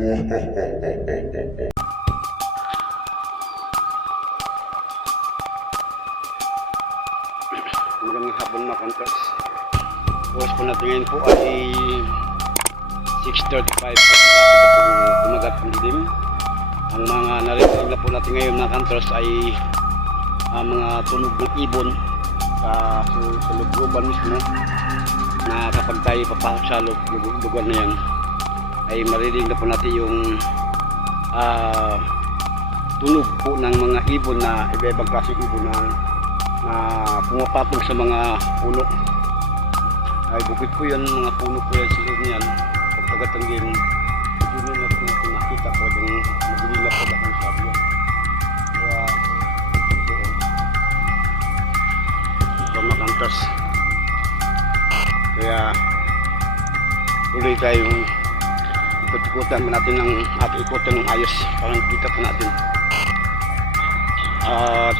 Magandang hapon mga kontras. Oras po natin ngayon po ay 6.35 po. Malapit po umagat ng dilim. Ang mga narinig na po natin ngayon mga kontras ay ang mga tunog ng ibon sa, sa, looban mismo na kapag tayo papasok sa lug- na yan ay marinig na po natin yung ah, tunog po ng mga ibon na iba-ibang klaseng ibon na na pumapatong sa mga puno. Ay bukid po yan, mga puno po yan sa loob niyan. Pagkagat ang game, hindi na po natin nakita po yung mabili na po ang sabi yan. Kaya. Ito makantas. Kaya, tuloy tayong ikot-ikutan mo natin ng at ikutan ng ayos para kita po natin. At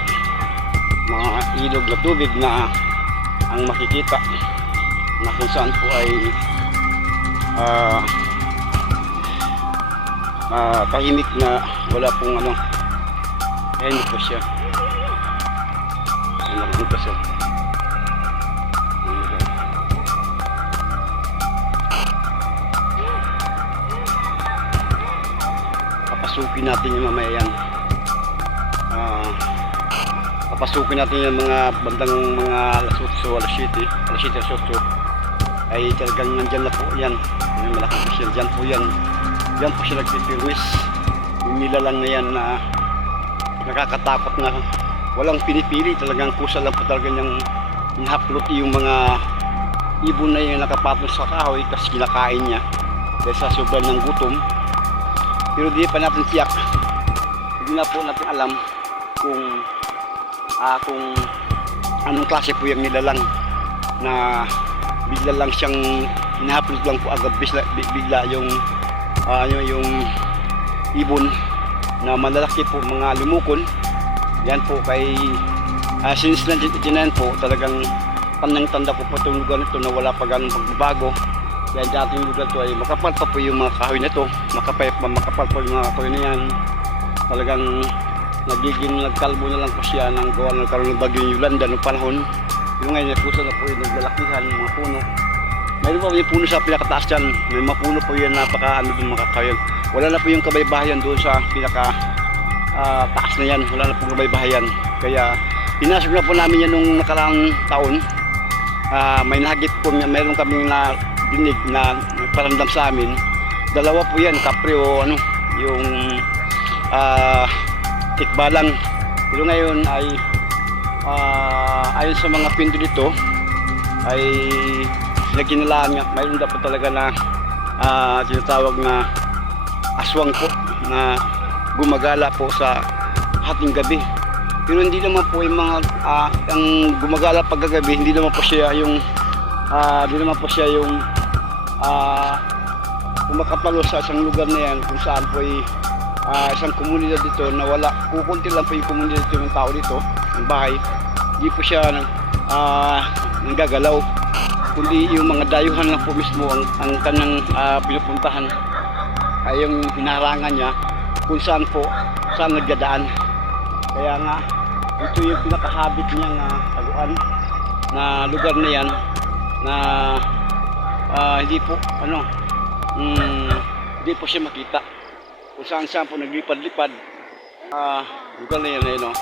mga ilog na tubig na ang makikita na kung saan po ay ah ah, tahimik na wala pong ano. Tahimik po siya. Ano po siya papasukin natin yung mamaya yan. Ah papasukin natin yung mga bandang mga alas 8 alas 7 alas 7 alas 8 ay talagang nandyan na po yan. May malaking po siya dyan po yan. Dyan po siya nagpipirmis. Yung nilalang na yan na nakakatakot na walang pinipili. Talagang kusa lang po talaga niyang inahaplot yung mga ibon na yung nakapatong sa kahoy kasi kinakain niya. Dahil sa sobrang ng gutom pero di pa natin tiyak hindi na po natin alam kung ah, kung anong klase po yung nilalang na bigla lang siyang hinahaplot lang po agad bigla, bigla yung ah, yung, yung ibon na malalaki po mga lumukon yan po kay uh, since nandiyan po talagang tandang tanda ko po itong lugar nito na wala pa ganong pagbabago yan dating lugar to ay makapal pa po yung mga kahoy na to makapal, makapal pa yung mga kahoy na yan talagang nagiging nagkalbo na lang po siya ng gawa ng karoon ng bagyo yung Yolanda noong panahon. Yung ngayon, nagpusa na po yung naglalakihan, mga puno. Mayroon pa po yung puno sa pinakataas dyan. May mga puno po yan, napaka ano dun mga kakayan. Wala na po yung kabaybahayan doon sa pinaka ah, taas na yan. Wala na po kabaybahayan. Kaya pinasok na po namin yan nung nakaraang taon. Ah, may nahagip po, mayroon kaming na dinig na paramdam sa amin. Dalawa po yan, kapre o ano, yung ah tikbalang. Pero ngayon ay ah, ayon sa mga pindo dito ay nagkinalaan nga mayroon dapat talaga na ah, tinatawag na aswang po na gumagala po sa hating gabi. Pero hindi naman po yung mga ah, ang gumagala pagkagabi, hindi naman po siya yung ah, hindi naman po siya yung ah, kumakapalo sa isang lugar na yan kung saan po ay ah, isang komunidad dito na wala, kukunti lang po yung komunidad dito ng tao dito, ng bahay. Hindi po siya ah, nanggagalaw. Kundi yung mga dayuhan lang po mismo ang, ang kanyang ah, pinupuntahan. Ay yung hinarangan niya kung saan po, saan nagdadaan. Kaya nga, ito yung pinakahabit niyang uh, taguan na lugar na yan na ah, hindi po, ano, mm, hindi po siya makita kung saan saan po naglipad-lipad. Ah lugar na yan eh, no?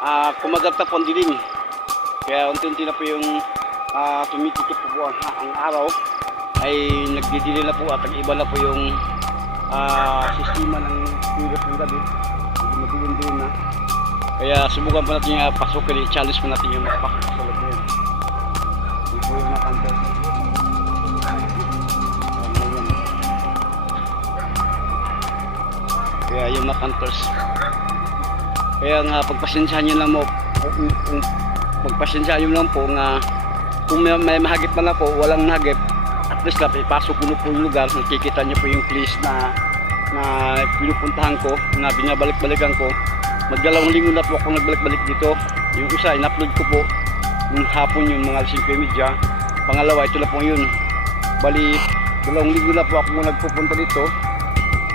ah kumagat na po ang dilim. Kaya unti-unti na po yung ah tumitikip po, po ang, ang araw. Ay nagdidilim na po at iba na po yung ah sistema ng tulip ng gabi. Hindi madilim-dilim na kaya subukan po natin yung uh, pasukin i-challenge po natin yung magpasok sa loob na yun. Hindi po yung nakanta Kaya yung mga hunters. Kaya nga pagpasensyahan nyo lang mo, pagpasensyahan nyo lang po nga kung may, may mahagip man ako, walang nahagip, at least lang ipasok ko po yung lugar, nakikita nyo po yung place na na pinupuntahan ko, na binabalik-balikan ko. Magdalawang linggo na po ako nagbalik-balik dito. Yung isa, in-upload ko po yung hapon yung mga alas 5 media. Pangalawa, ito na po yun. Bali, dalawang linggo na po ako nagpupunta dito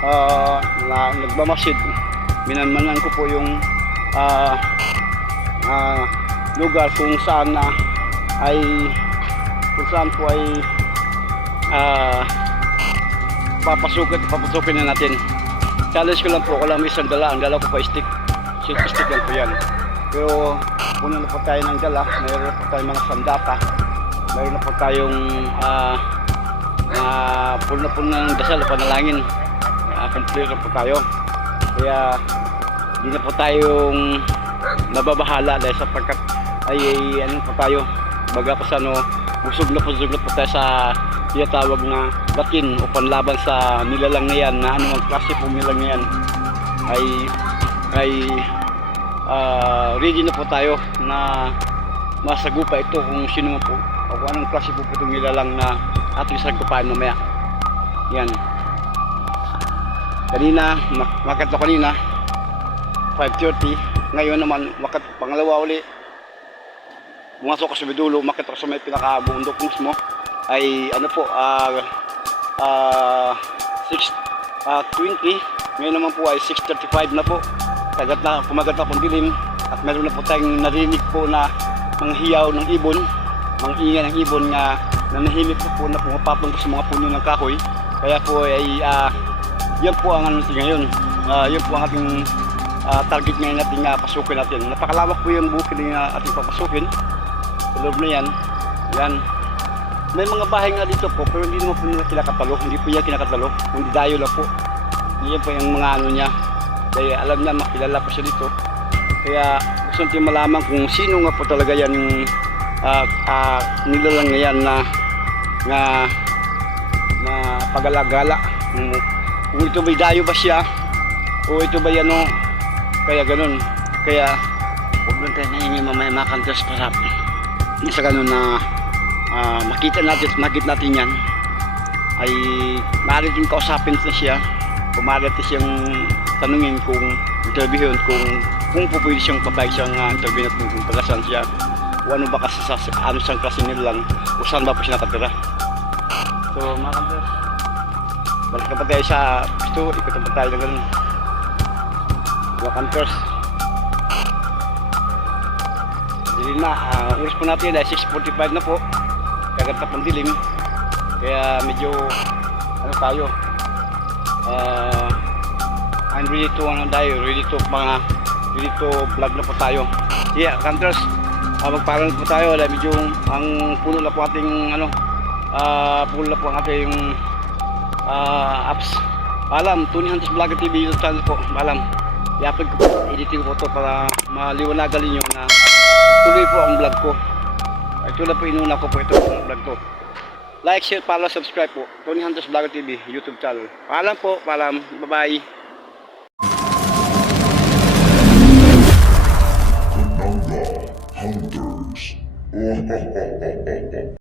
ah, na nagmamasid. Minamanan ko po yung ah, ah, lugar kung saan na ay kung saan po ay ah, papasukin papasukin na natin. Challenge ko lang po, ako lang isang dala. Ang dala ko pa stick. Silk stick lang po yan. Pero puno na po tayo ng dala. Mayroon na po tayong mga sandata. Mayroon na po tayong ah, na puno na puno ng dasal panalangin. Uh, complete na po tayo. Kaya hindi na po tayong nababahala dahil sapagkat ay, ay ano po tayo. Baga pa sa ano, busog na busog na po tayo sa tinatawag na batin o panlaban sa nilalang na yan na anumang klase po nilalang na yan ay ay ah, ready na po tayo na masagupa ito kung sino man po o kung anong klase po po itong nilalang na ating sagupahan mamaya yan kanina makat ako kanina. 5.30 ngayon naman makat pangalawa uli. Pumasok ko sa Bidulo makat ako sa may pinakabundok mismo. Ay ano po ah ah 6 ah, 20 ngayon naman po ay 6.35 na po. Kagat na kumagat na dilim. At meron na po tayong narinig po na mga hiyaw ng ibon. Mga ingay ng ibon nga nanahimik na po na pumapatong po sa mga puno ng kahoy. Kaya po ay ah, yan po ang ano natin ngayon Ah, yan po ang ating ah, target ngayon natin na pasukin natin napakalawak po yung bukid na ating papasukin sa loob na yan yan may mga bahay nga dito po, pero hindi naman po nila kinakatalo. Hindi po yan kinakatalo. Kundi dayo lang po. Yan po yung mga ano niya. Kaya alam niya, makilala po siya dito. Kaya gusto natin malaman kung sino nga po talaga yan yung ah, ah, nilalang na yan na na na pagalagala. Kung, kung ito ba'y dayo ba siya? O ito ba yan o kaya ganun. Kaya huwag lang tayo nahingi mamaya mga kantos para sa ganun na ah, makita natin at makita natin yan. Ay maaari din kausapin na siya. Kung maaari siyang tanungin kung interviewin kung kung po pwede siyang papayag siyang uh, interview natin kung taga saan siya kung ano ba kasi sa ano siyang klase nila lang kung saan ba po siya nakatira. So mga kantos pa tayo sa na pa tayo ng ganun? Mga kantos Dili na, ah, oras po natin dahil 6.45 na po. Kagat na pong dilim. Kaya medyo ano tayo? Uh, I'm ready to ano tayo ready to mga ready to vlog na po tayo. Yeah counters uh, magparang po tayo. Dahil medyo ang puno na po ating ano uh, puno na po ang ating uh, apps alam Tony Hunters Vlogger TV YouTube channel po alam i-upload ko po editing ko po to para maliwanagan ninyo na tuloy po ang vlog ko ito na po inuna ko po ito ang vlog ko. Like, share, follow, subscribe po. Tony Hunters Vlogger TV, YouTube channel. Paalam po, paalam. Bye-bye. Hunters.